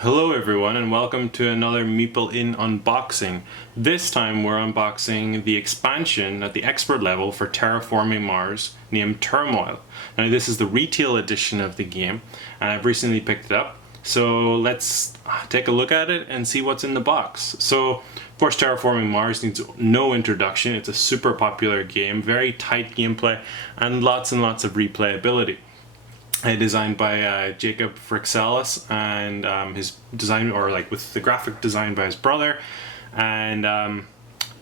Hello everyone and welcome to another Meeple in unboxing. This time we're unboxing the expansion at the expert level for Terraforming Mars named Turmoil. Now this is the retail edition of the game and I've recently picked it up. So let's take a look at it and see what's in the box. So of course Terraforming Mars needs no introduction. It's a super popular game, very tight gameplay and lots of replayability. Designed by Jacob Frixalis and his design, or like with the graphic design by his brother, and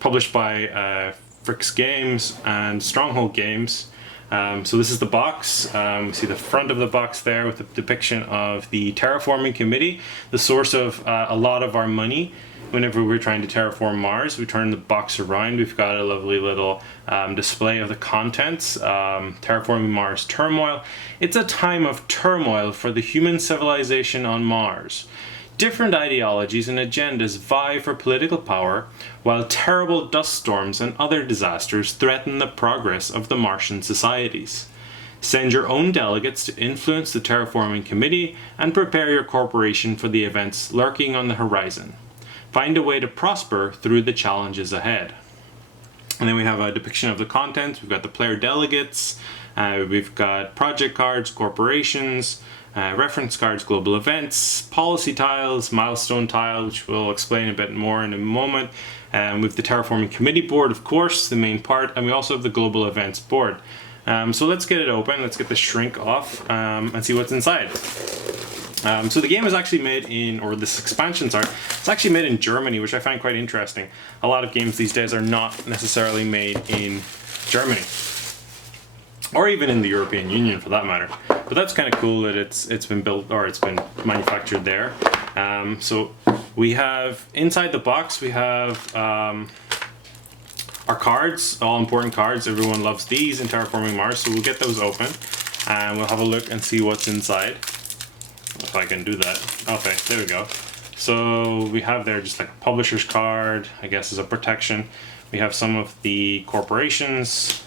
published by Frix Games and Stronghold Games. So this is the box. We see the front of the box there with the depiction of the Terraforming Committee, the source of a lot of our money. Whenever we're trying to terraform Mars, we turn the box around. We've got a lovely little display of the contents. Terraforming Mars Turmoil. It's a time of turmoil for the human civilization on Mars. Different ideologies and agendas vie for political power, while terrible dust storms and other disasters threaten the progress of the Martian societies. Send your own delegates to influence the Terraforming Committee and prepare your corporation for the events lurking on the horizon. Find a way to prosper through the challenges ahead. And then we have a depiction of the contents. We've got the player delegates, we've got project cards, corporations, reference cards, global events, policy tiles, milestone tile, which we'll explain a bit more in a moment. With the Terraforming Committee board, of course, the main part, and we also have the global events board. So let's get it open, let's get the shrink off and see what's inside. So the game is actually made in, or this expansion, sorry, it's actually made in Germany, which I find quite interesting. A lot of games these days are not necessarily made in Germany, or even in the European Union for that matter. But that's kind of cool that it's been built, or it's been manufactured there. So we have, inside the box, we have our cards, all important cards. Everyone loves these in Terraforming Mars, so we'll get those open and we'll have a look and see what's inside. If I can do that. Okay, there we go. So we have there just like a publisher's card, I guess, as a protection. We have some of the corporations.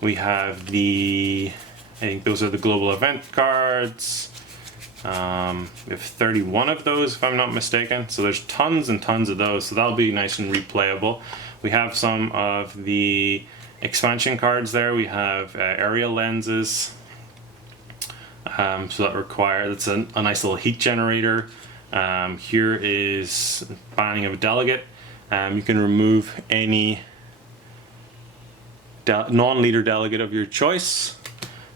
We have I think those are the global event cards. We have 31 of those, if I'm not mistaken. So there's tons and tons of those. So that'll be nice and replayable. We have some of the expansion cards there. We have aerial lenses. So that's a nice little heat generator. Here is banning of a delegate. You can remove any non-leader delegate of your choice.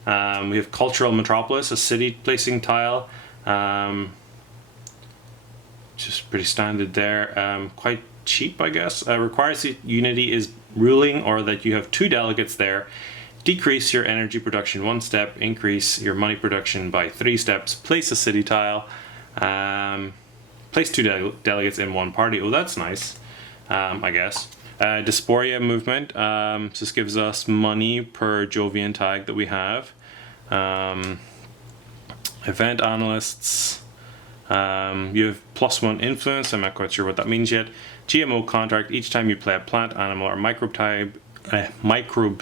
We have Cultural Metropolis, a city placing tile. Just pretty standard there. Quite cheap, I guess. Requires that unity is ruling, or that you have 2 delegates there. Decrease your energy production 1 step, increase your money production by 3 steps, place a city tile, place 2 delegates in 1 party. Oh, that's nice, I guess. Dysphoria movement, so this gives us money per Jovian tag that we have. Event analysts, you have +1 influence, I'm not quite sure what that means yet. GMO contract, each time you play a plant, animal, or microbe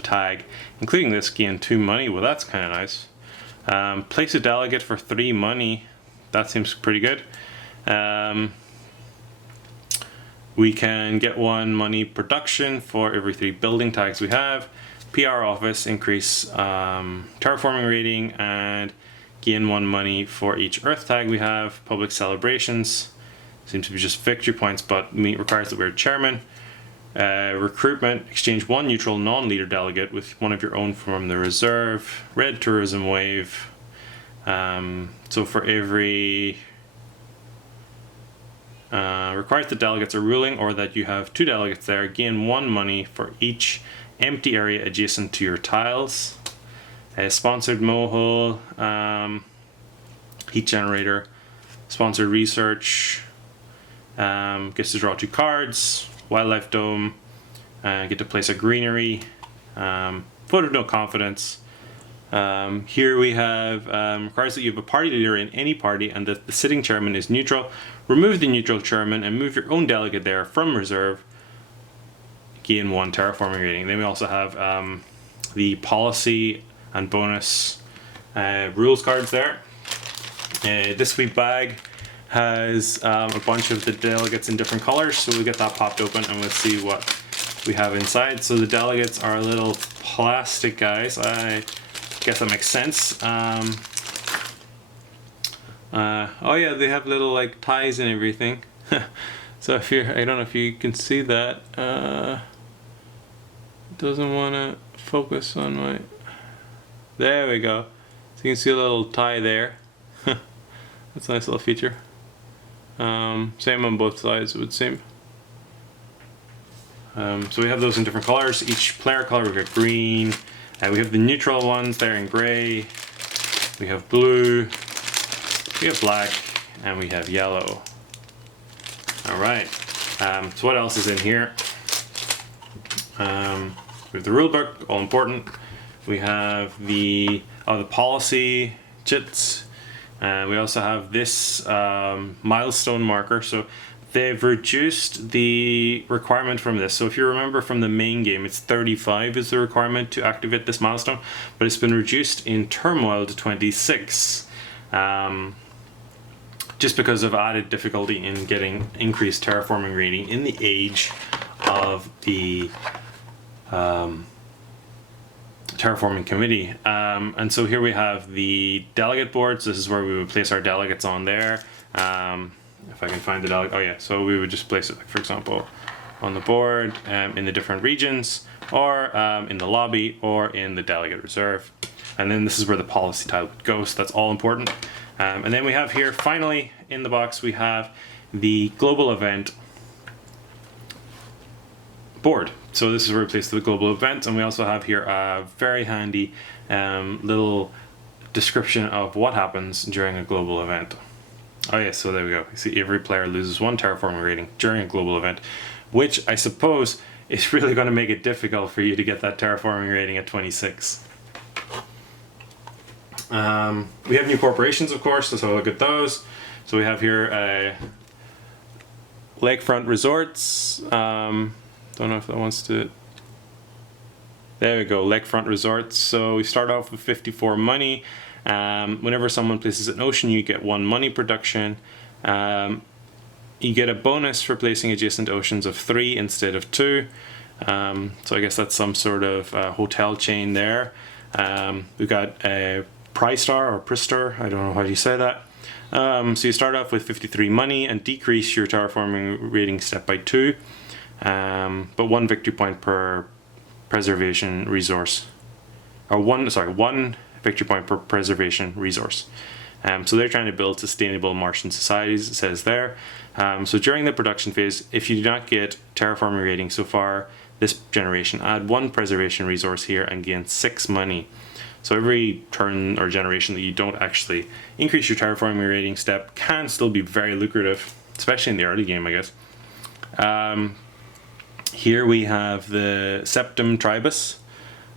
tag, including this, gain 2 money. Well, that's kind of nice. Place a delegate for 3 money. That seems pretty good. We can get 1 money production for every 3 building tags we have. PR office, increase terraforming rating and gain 1 money for each earth tag we have. Public celebrations, seems to be just victory points, but requires that we're chairman. Recruitment, exchange 1 neutral non-leader delegate with 1 of your own from the reserve. Red tourism wave. So for every requires the delegates are ruling, or that you have 2 delegates there, gain 1 money for each empty area adjacent to your tiles. Sponsored mohole, heat generator, sponsored research, gets to draw 2 cards. Wildlife dome, get to place a greenery, vote of no confidence. Here we have requires that you have a party leader in any party and that the sitting chairman is neutral. Remove the neutral chairman and move your own delegate there from reserve. Gain 1 terraforming rating. Then we also have the policy and bonus rules cards there. This week bag has a bunch of the delegates in different colors. So we'll get that popped open and we'll see what we have inside. So the delegates are little plastic guys. I guess that makes sense. Oh yeah, they have little like ties and everything. So if you're, I don't know if you can see that. It doesn't want to focus on my. There we go. So you can see a little tie there. That's a nice little feature. Same on both sides, it would seem. So we have those in different colors. Each player color, we've got green. We have the neutral ones there in gray. We have blue. We have black. And we have yellow. Alright. So what else is in here? We have the rule book, all important. We have the policy chits. We also have this milestone marker. So they've reduced the requirement from this. So if you remember from the main game, it's 35 is the requirement to activate this milestone, but it's been reduced in Turmoil to 26. Just because of added difficulty in getting increased terraforming rating in the age of the Terraforming Committee. And so here we have the delegate boards. This is where we would place our delegates on there. If I can find the delegate, oh yeah, so we would just place it, like, for example, on the board in the different regions, or in the lobby, or in the delegate reserve. And then this is where the policy tile would go, so that's all important. And then we have here, finally, in the box, we have the global event board. So this is where we place the global event, and we also have here a very handy little description of what happens during a global event. Oh yeah, so there we go. You see every player loses 1 terraforming rating during a global event, which I suppose is really going to make it difficult for you to get that terraforming rating at 26. We have new corporations, of course, so we'll look at those. So we have here Lakefront Resorts. Don't know if that wants to. There we go, Lakefront Resorts. So we start off with 54 money. Whenever someone places an ocean, you get 1 money production. You get a bonus for placing adjacent oceans of 3 instead of 2. So I guess that's some sort of hotel chain there. We've got a Pristar or Pristar, I don't know how you say that. So you start off with 53 money and decrease your terraforming rating step by 2. But 1 victory point per preservation resource. Or 1 victory point per preservation resource. So they're trying to build sustainable Martian societies, it says there. So during the production phase, if you do not get terraforming rating so far this generation, add 1 preservation resource here and gain 6 money. So every turn or generation that you don't actually increase your terraforming rating step can still be very lucrative, especially in the early game, I guess. Here we have the Septum Tribus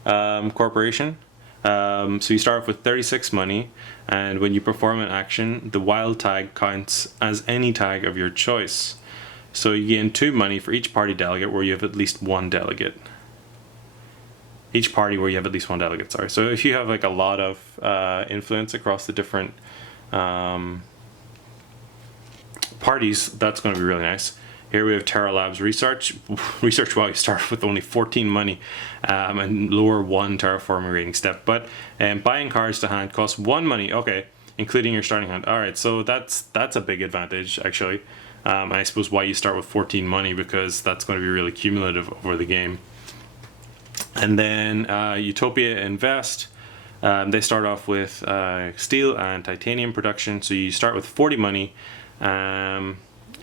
Corporation. So you start off with 36 money, and when you perform an action, the wild tag counts as any tag of your choice. So you gain 2 money for each party delegate where you have at least 1 delegate. Each party where you have at least 1 delegate, sorry. So if you have like a lot of influence across the different parties, that's going to be really nice. Here we have Terra Labs Research. Research while you start with only 14 money and lower 1 terraforming rating step. But buying cards to hand costs 1 money, okay, including your starting hand. Alright, so that's a big advantage, actually. I suppose why you start with 14 money, because that's going to be really cumulative over the game. And then Utopia Invest. They start off with steel and titanium production. So you start with 40 money.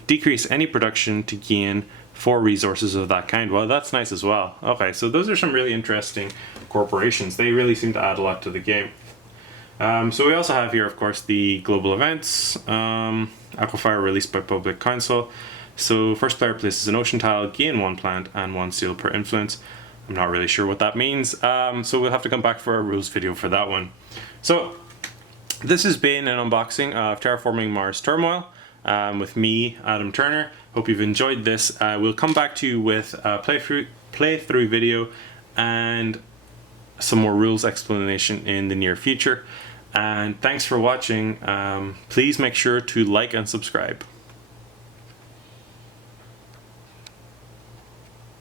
Decrease any production to gain 4 resources of that kind. Well, that's nice as well. Okay, so those are some really interesting corporations. They really seem to add a lot to the game. So we also have here, of course, the global events. Aquafire released by Public Council. So first player places an ocean tile, gain 1 plant and 1 steel per influence. I'm not really sure what that means. So we'll have to come back for a rules video for that one. So this has been an unboxing of Terraforming Mars Turmoil. With me, Adam Turner. Hope you've enjoyed this. We'll come back to you with a playthrough video and some more rules explanation in the near future. And thanks for watching. Please make sure to like and subscribe.